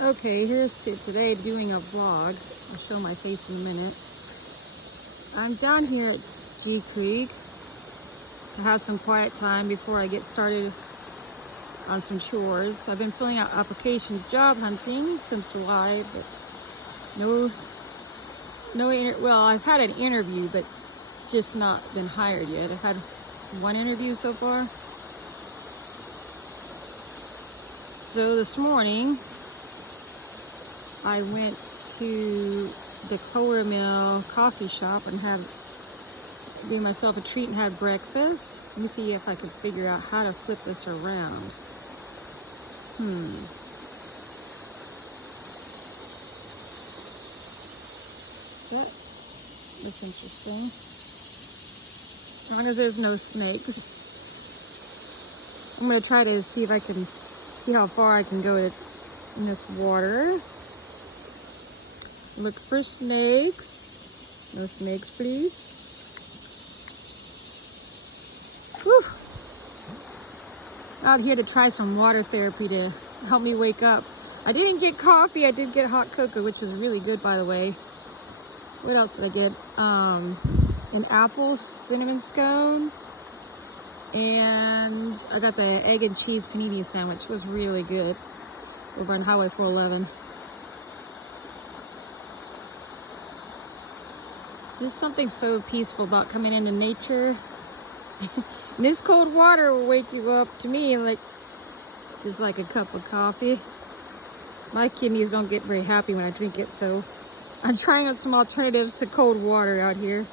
Okay, here's to today doing a vlog. I'll show my face in a minute. I'm down here at G Creek to have some quiet time before I get started on some chores. I've been filling out applications, job hunting since July, but well, I've had an interview, but just not been hired yet. I've had one interview so far. So this morning, I went to the Kohler Mill coffee shop and gave myself a treat and had breakfast. Let me see if I can figure out how to flip this around. That's interesting. As long as there's no snakes. I'm gonna try to see if I can see how far I can go in this water. Look for snakes. No snakes, please. Whew. Out here to try some water therapy to help me wake up. I didn't get coffee. I did get hot cocoa, which was really good, by the way. What else did I get? An apple cinnamon scone. And I got the egg and cheese panini sandwich. It was really good. Over on Highway 411. There's something so peaceful about coming into nature. This cold water will wake you up, to me, like just like a cup of coffee. My kidneys don't get very happy when I drink it, so I'm trying out some alternatives to cold water out here.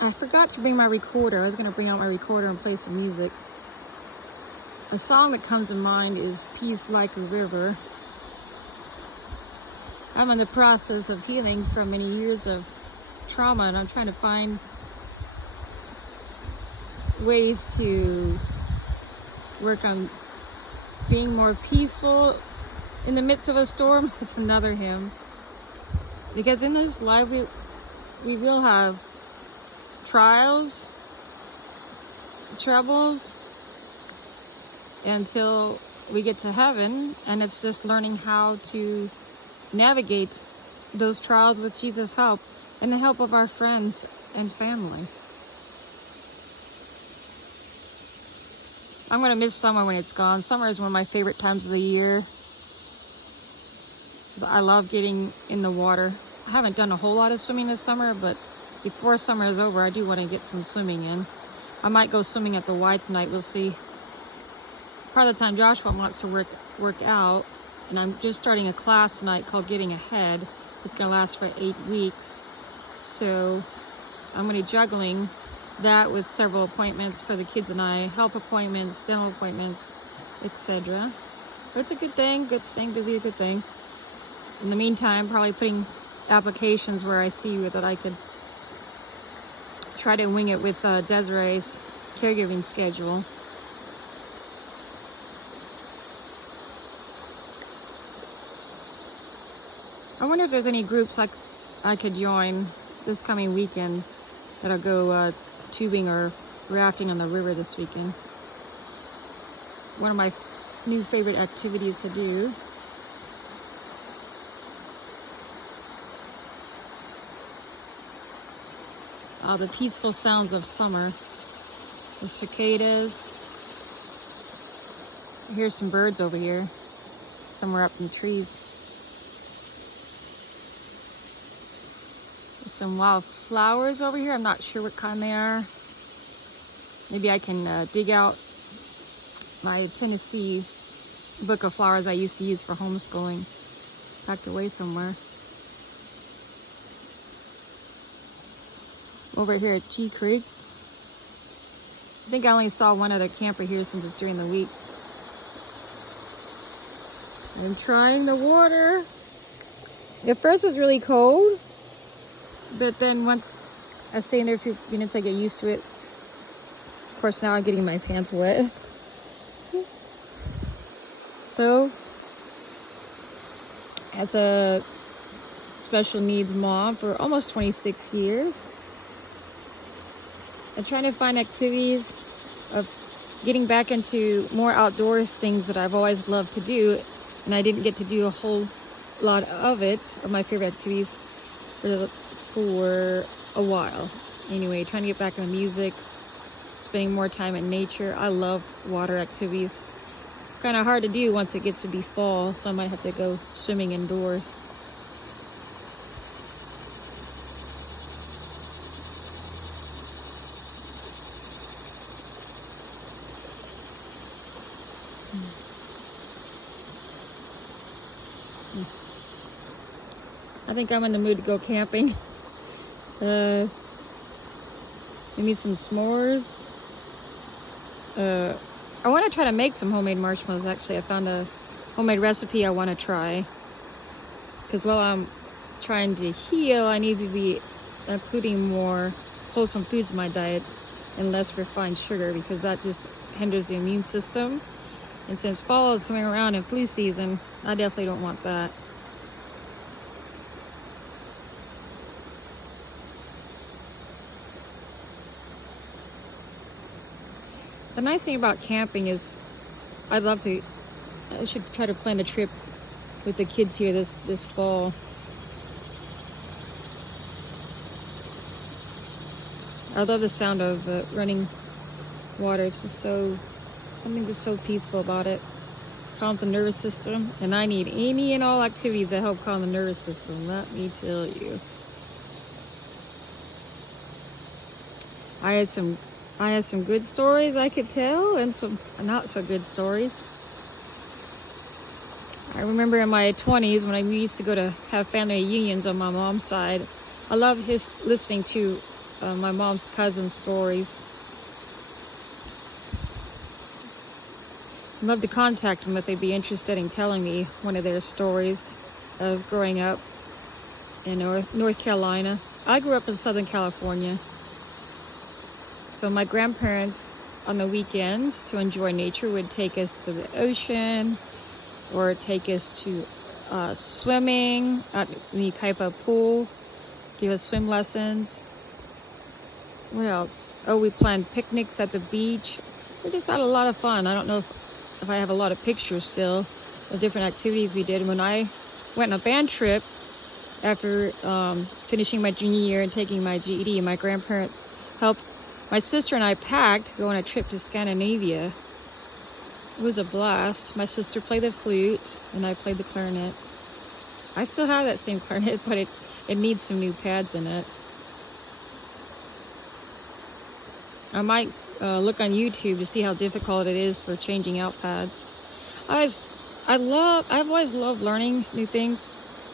I forgot to bring my recorder. I was gonna bring out my recorder and play some music. A song that comes to mind is Peace Like a River. I'm in the process of healing from many years of trauma, and I'm trying to find ways to work on being more peaceful in the midst of a storm. It's another hymn. Because in this life, we will have trials, troubles, until we get to heaven, and it's just learning how to navigate those trials with Jesus' help and the help of our friends and family. I'm gonna miss summer when it's gone. Summer is one of my favorite times of the year. I love getting in the water. I haven't done a whole lot of swimming this summer, but before summer is over, I do want to get some swimming in. I might go swimming at the Y tonight. We'll see. Part of the time Joshua wants to work out, and I'm just starting a class tonight called Getting Ahead. It's gonna last for 8 weeks. So I'm gonna be juggling that with several appointments for the kids and I, health appointments, dental appointments, etc. But it's a good thing, busy, a good thing. In the meantime, probably putting applications where I see that I could try to wing it with Desiree's caregiving schedule. I wonder if there's any groups I could join this coming weekend that'll go tubing or rafting on the river this weekend. One of my new favorite activities to do. The peaceful sounds of summer. The cicadas. Here's some birds over here, somewhere up in the trees. Some wild flowers over here. I'm not sure what kind they are. Maybe I can dig out my Tennessee book of flowers I used to use for homeschooling, packed away somewhere. Over here at G Creek. I think I only saw one other camper here since it's during the week. I'm trying the water. At first it was really cold, but then once I stay in there a few minutes, I get used to it. Of course, now I'm getting my pants wet. So, as a special needs mom for almost 26 years, I'm trying to find activities of getting back into more outdoors things that I've always loved to do, and I didn't get to do a whole lot of it, of my favorite activities, for a while. Anyway, trying to get back into music, spending more time in nature. I love water activities. Kind of hard to do once it gets to be fall, so I might have to go swimming indoors. I think I'm in the mood to go camping. Maybe some s'mores. I want to try to make some homemade marshmallows. Actually, I found a homemade recipe I want to try. Because while I'm trying to heal, I need to be including more wholesome foods in my diet and less refined sugar, because that just hinders the immune system. And since fall is coming around and flu season, I definitely don't want that. The nice thing about camping is I should try to plan a trip with the kids here this fall. I love the sound of running water. It's just something just so peaceful about it. Calms the nervous system, and I need any and all activities that help calm the nervous system, let me tell you. I had some good stories I could tell, and some not so good stories. I remember in my 20s when we used to go to have family reunions on my mom's side. I love listening to my mom's cousin's stories. I'd love to contact them if they'd be interested in telling me one of their stories of growing up in North Carolina. I grew up in Southern California. So my grandparents on the weekends to enjoy nature would take us to the ocean or take us to swimming at the Kaipa pool, give us swim lessons. What else? Oh, we planned picnics at the beach. We just had a lot of fun. I don't know if I have a lot of pictures still of different activities we did. When I went on a band trip after finishing my junior year and taking my GED, my grandparents helped. My sister and I packed to go on a trip to Scandinavia. It was a blast. My sister played the flute and I played the clarinet. I still have that same clarinet, but it needs some new pads in it. I might look on YouTube to see how difficult it is for changing out pads. I've always loved learning new things,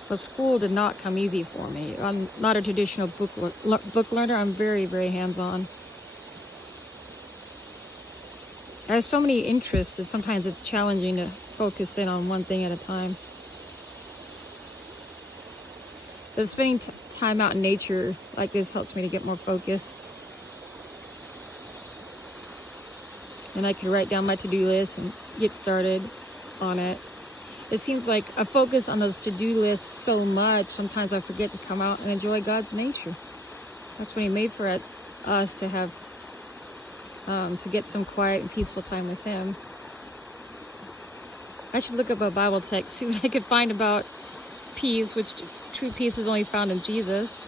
but school did not come easy for me. I'm not a traditional book learner. I'm very, very hands-on. I have so many interests that sometimes it's challenging to focus in on one thing at a time. But spending time out in nature like this helps me to get more focused. And I can write down my to-do list and get started on it. It seems like I focus on those to-do lists so much, sometimes I forget to come out and enjoy God's nature. That's what He made for us to have. To get some quiet and peaceful time with Him. I should look up a Bible text, see what I could find about peace, which true peace is only found in Jesus.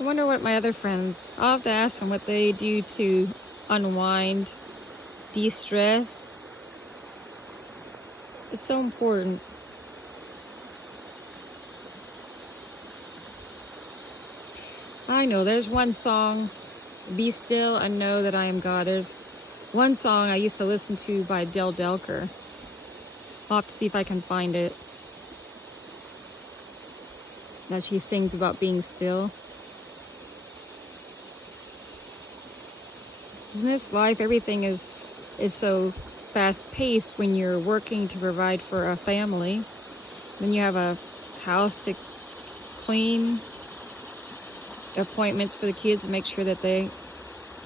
I wonder what my other friends, I'll have to ask them what they do to unwind, de-stress. It's so important. I know there's one song, Be Still and Know That I Am God. There's one song I used to listen to by Del Delker. I'll have to see if I can find it. That she sings about being still. In this life, everything is so fast-paced when you're working to provide for a family. Then you have a house to clean, appointments for the kids to make sure that they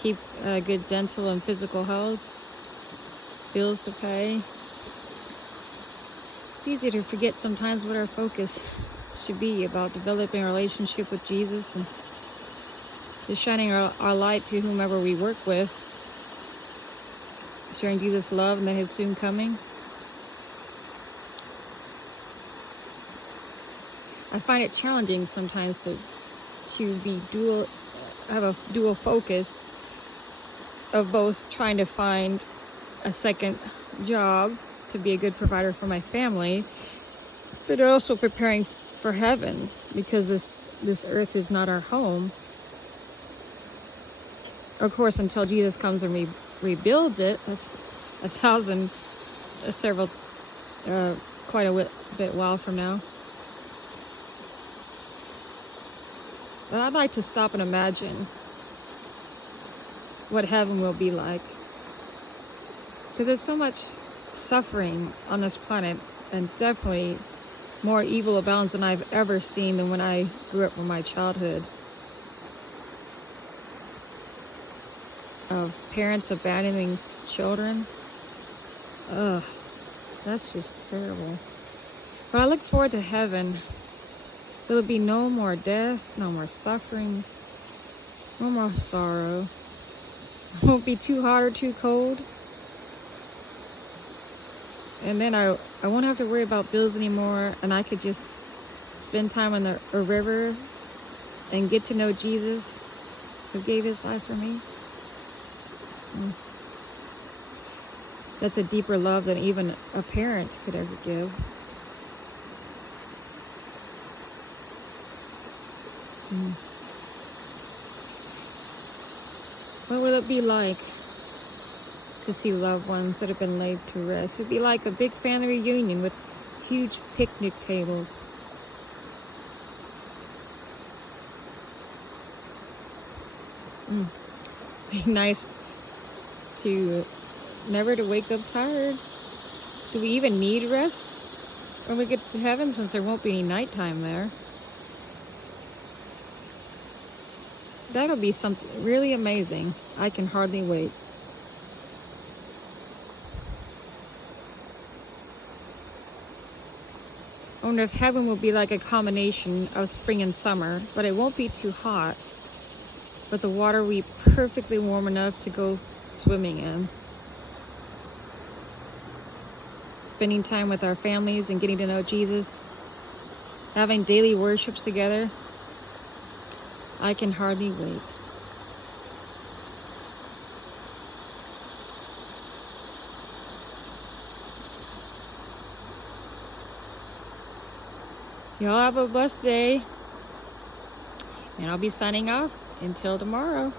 keep good dental and physical health, bills to pay. It's easy to forget sometimes what our focus should be, about developing a relationship with Jesus and just shining our light to whomever we work with, sharing Jesus' love and that His soon coming. I find it challenging sometimes to have a dual focus of both trying to find a second job to be a good provider for my family, but also preparing for heaven, because this earth is not our home. Of course, until Jesus comes and rebuilds it, that's quite a bit while from now. But I'd like to stop and imagine what heaven will be like. Because there's so much suffering on this planet, and definitely more evil abounds than I've ever seen than when I grew up in my childhood. Of parents abandoning children. Ugh, that's just terrible. But I look forward to heaven. There'll be no more death, no more suffering, no more sorrow. It won't be too hot or too cold. And then I won't have to worry about bills anymore, and I could just spend time on a river and get to know Jesus, who gave His life for me. That's a deeper love than even a parent could ever give. What will it be like to see loved ones that have been laid to rest? It'd be like a big family reunion with huge picnic tables. Be nice to never to wake up tired. Do we even need rest when we get to heaven, since there won't be any nighttime there? That'll be something really amazing. I can hardly wait. I wonder if heaven will be like a combination of spring and summer, but it won't be too hot. But the water will be perfectly warm enough to go swimming in. Spending time with our families and getting to know Jesus. Having daily worships together. I can hardly wait. Y'all have a blessed day. And I'll be signing off until tomorrow.